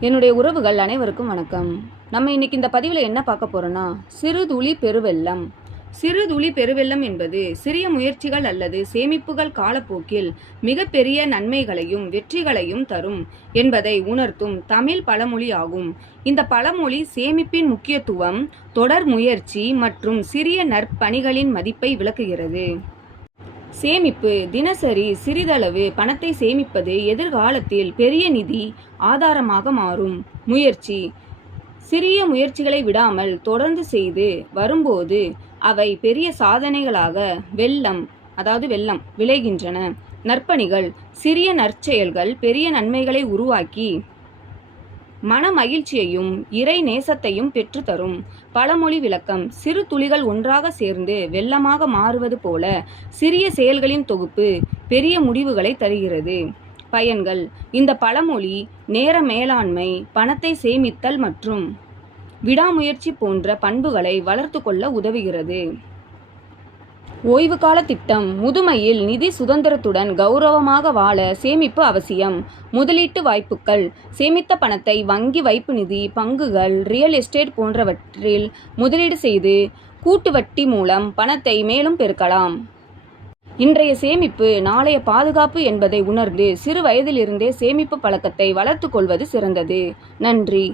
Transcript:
என்னுடைய உறவுகள் அனைவருக்கும் வணக்கம். நம்ம இன்னைக்கு இந்த பதிவில் என்ன பார்க்க போறோம்னா, சிறுதுளி பெருவெள்ளம். சிறுதுளி பெருவெள்ளம் என்பது சிறிய முயற்சிகள் அல்லது சேமிப்புகள் காலப்போக்கில் மிகப்பெரிய நன்மைகளையும் வெற்றிகளையும் தரும் என்பதை உணர்த்தும் தமிழ் பழமொழி ஆகும். இந்த பழமொழி சேமிப்பின் முக்கியத்துவம், தொடர் முயற்சி மற்றும் சிறிய நற்பணிகளின் மதிப்பை விளக்குகிறது. சேமிப்பு தினசரி சிறிதளவு பணத்தை சேமிப்பது எதிர்காலத்தில் பெரிய நிதி ஆதாரமாக மாறும். முயற்சி சிறிய முயற்சிகளை விடாமல் தொடர்ந்து செய்து வரும்போது அவை பெரிய சாதனைகளாக வெள்ளம் விளைகின்றன. நற்பணிகள் சிறிய நற்செயல்கள் பெரிய நன்மைகளை உருவாக்கி மன மகிழ்ச்சியையும் இறை நேசத்தையும் பெற்று தரும். பழமொழி விளக்கம்: சிறு துளிகள் ஒன்றாக சேர்ந்து வெள்ளமாக மாறுவது போல சிறிய செயல்களின் தொகுப்பு பெரிய முடிவுகளை தருகிறது. பயன்கள்: இந்த பழமொழி நேர மேலாண்மை, பணத்தை சேமித்தல் மற்றும் விடாமுயற்சி போன்ற பண்புகளை வளர்த்து கொள்ள உதவுகிறது. ஓய்வு கால திட்டம்: முதுமையில் நிதி சுதந்திரத்துடன் கௌரவமாக வாழ சேமிப்பு அவசியம். முதலீட்டு வாய்ப்புகள்: சேமித்த பணத்தை வங்கி வைப்பு நிதி, பங்குகள், ரியல் எஸ்டேட் போன்றவற்றில் முதலீடு செய்து கூட்டு வட்டி மூலம் பணத்தை மேலும் பெருக்கலாம். இன்றைய சேமிப்பு நாளைய பாதுகாப்பு என்பதை உணர்ந்து சிறு வயதிலிருந்தே சேமிப்பு பழக்கத்தை வளர்த்து கொள்வது சிறந்தது. நன்றி.